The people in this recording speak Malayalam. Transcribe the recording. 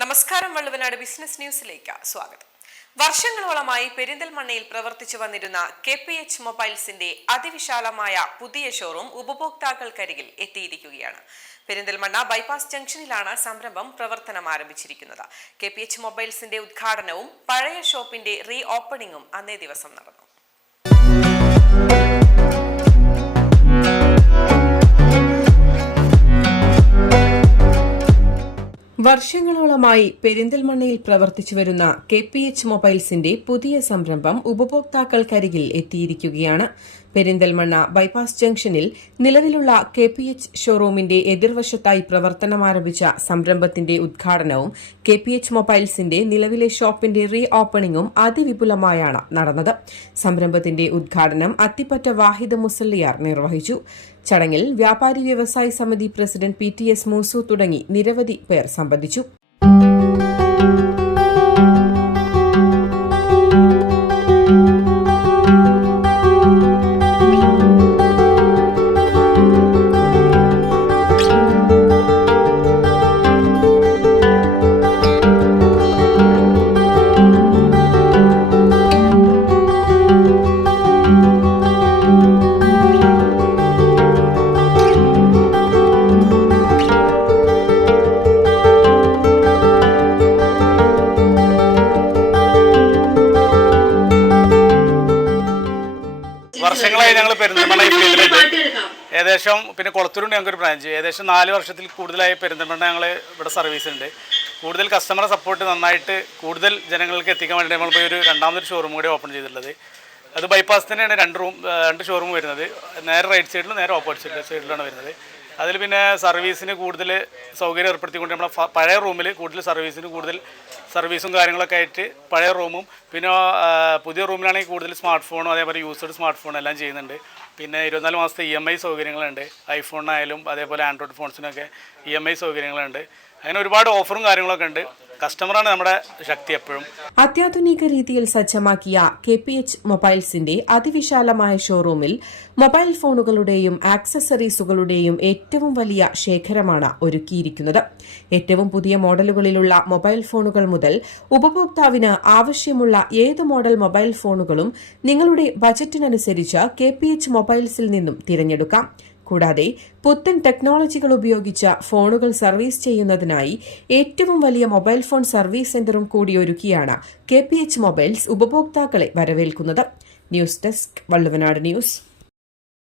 നമസ്കാരം വള്ളുവനാട് ബിസിനസ് ന്യൂസിലേക്ക് സ്വാഗതം. വർഷങ്ങളോളമായി പെരിന്തൽമണ്ണയിൽ പ്രവർത്തിച്ചു വന്നിരുന്ന കെ പി എച്ച് മൊബൈൽസിന്റെ അതിവിശാലമായ പുതിയ ഷോറൂം ഉപഭോക്താക്കൾക്കരികിൽ എത്തിയിരിക്കുകയാണ്. പെരിന്തൽമണ്ണ ബൈപ്പാസ് ജംഗ്ഷനിലാണ് സംരംഭം പ്രവർത്തനം ആരംഭിച്ചിരിക്കുന്നത്. കെ പി എച്ച് മൊബൈൽസിന്റെ ഉദ്ഘാടനവും പഴയ ഷോപ്പിന്റെ റീ ഓപ്പണിംഗും അന്നേ ദിവസം നടന്നു. വർഷങ്ങളോളമായി പെരിന്തൽമണ്ണയിൽ പ്രവർത്തിച്ചു വരുന്ന കെ പി എച്ച് മൊബൈൽസിന്റെ പുതിയ സംരംഭം ഉപഭോക്താക്കൾക്കരികിൽ എത്തിയിരിക്കുകയാണ്. പെരിന്തൽമണ്ണ ബൈപ്പാസ് ജംഗ്ഷനിൽ നിലവിലുള്ള കെ പി എച്ച് ഷോറൂമിന്റെ എതിർവശത്തായി പ്രവർത്തനമാരംഭിച്ച സംരംഭത്തിന്റെ ഉദ്ഘാടനവും കെ പി എച്ച് മൊബൈൽസിന്റെ നിലവിലെ ഷോപ്പിന്റെ റീ ഓപ്പണിംഗും അതിവിപുലമായാണ് നടന്നത്. സംരംഭത്തിന്റെ ഉദ്ഘാടനം അത്തിപ്പറ്റ വാഹിദ് മുസല്ലിയാർ നിർവഹിച്ചു. ചടങ്ങിൽ വ്യാപാരി വ്യവസായ സമിതി president P T S Moosu തുടങ്ങി നിരവധി പേർ സംബന്ധിച്ചു. വർഷങ്ങളായി ഞങ്ങൾ പെരിന്തൽമണ്ണ ഈ ഫീൽഡിലുണ്ട് ഏകദേശം പിന്നെ കുളത്തൂരുണ്ട് ഞങ്ങൾക്ക് ഒരു ബ്രാഞ്ച് ഏകദേശം നാല് വർഷത്തിൽ കൂടുതലായി പെരിന്തൽമണ്ണ ഞങ്ങൾ ഇവിടെ സർവീസ് ഉണ്ട് കൂടുതൽ കസ്റ്റമറെ സപ്പോർട്ട് നന്നായിട്ട് കൂടുതൽ ജനങ്ങൾക്ക് എത്തിക്കാൻ വേണ്ടി നമ്മളിപ്പോൾ ഒരു രണ്ടാമതൊരു ഷോറൂം കൂടി ഓപ്പൺ ചെയ്തിട്ടുള്ളത്. അത് ബൈപ്പാസ് തന്നെയാണ് രണ്ട് റൂം രണ്ട് ഷോറൂം വരുന്നത്. നേരെ റൈറ്റ് സൈഡിലും നേരെ ഓപ്പോസിറ്റ് സൈഡിലാണ് വരുന്നത്. അതിൽ പിന്നെ സർവീസിന് കൂടുതൽ സൗകര്യം ഏർപ്പെടുത്തിക്കൊണ്ട് നമ്മുടെ ഫ- പഴയ റൂമിൽ കൂടുതൽ സർവീസിന് കൂടുതൽ സർവീസും കാര്യങ്ങളൊക്കെ ആയിട്ട് പഴയ റൂമും പിന്നെ പുതിയ റൂമിലാണെങ്കിൽ കൂടുതൽ സ്മാർട്ട് ഫോണും അതേപോലെ യൂസ്ഡ് സ്മാർട്ട് ഫോണും എല്ലാം ചെയ്യുന്നുണ്ട്. പിന്നെ ഇരുപത്തിനാല് മാസത്തെ ഇ എം ഐ സൗകര്യങ്ങളുണ്ട്. ഐഫോണിനായാലും അതേപോലെ ആൻഡ്രോയിഡ് ഫോൺസിനൊക്കെ ഇ എം ഐ സൗകര്യങ്ങളുണ്ട്. അങ്ങനെ ഒരുപാട് ഓഫറും കാര്യങ്ങളൊക്കെ ഉണ്ട്. കസ്റ്റമറാണ് നമ്മുടെ ശക്തി എപ്പോഴും. അത്യാധുനിക രീതിയിൽ സജ്ജമാക്കിയ കെ പി എച്ച് മൊബൈൽസിന്റെ അതിവിശാലമായ ഷോറൂമിൽ മൊബൈൽ ഫോണുകളുടെയും ആക്സസറീസുകളുടെയും ഏറ്റവും വലിയ ശേഖരമാണ് ഒരുക്കിയിരിക്കുന്നത്. ഏറ്റവും പുതിയ മോഡലുകളിലുള്ള മൊബൈൽ ഫോണുകൾ മുതൽ ഉപഭോക്താവിന് ആവശ്യമുള്ള ഏത് മോഡൽ മൊബൈൽ ഫോണുകളും നിങ്ങളുടെ ബജറ്റിനനുസരിച്ച് കെ പി എച്ച് മൊബൈൽസിൽ നിന്നും തിരഞ്ഞെടുക്കാം. കൂടാതെ പുത്തൻ ടെക്നോളജികൾ ഉപയോഗിച്ച ഫോണുകൾ സർവീസ് ചെയ്യുന്നതിനായി ഏറ്റവും വലിയ മൊബൈൽ ഫോൺ സർവീസ് സെന്ററും കൂടി ഒരുക്കിയാണ് കെ പി എച്ച് മൊബൈൽസ് ഉപഭോക്താക്കളെ വരവേൽക്കുന്നത്. News desk Valluvanad news.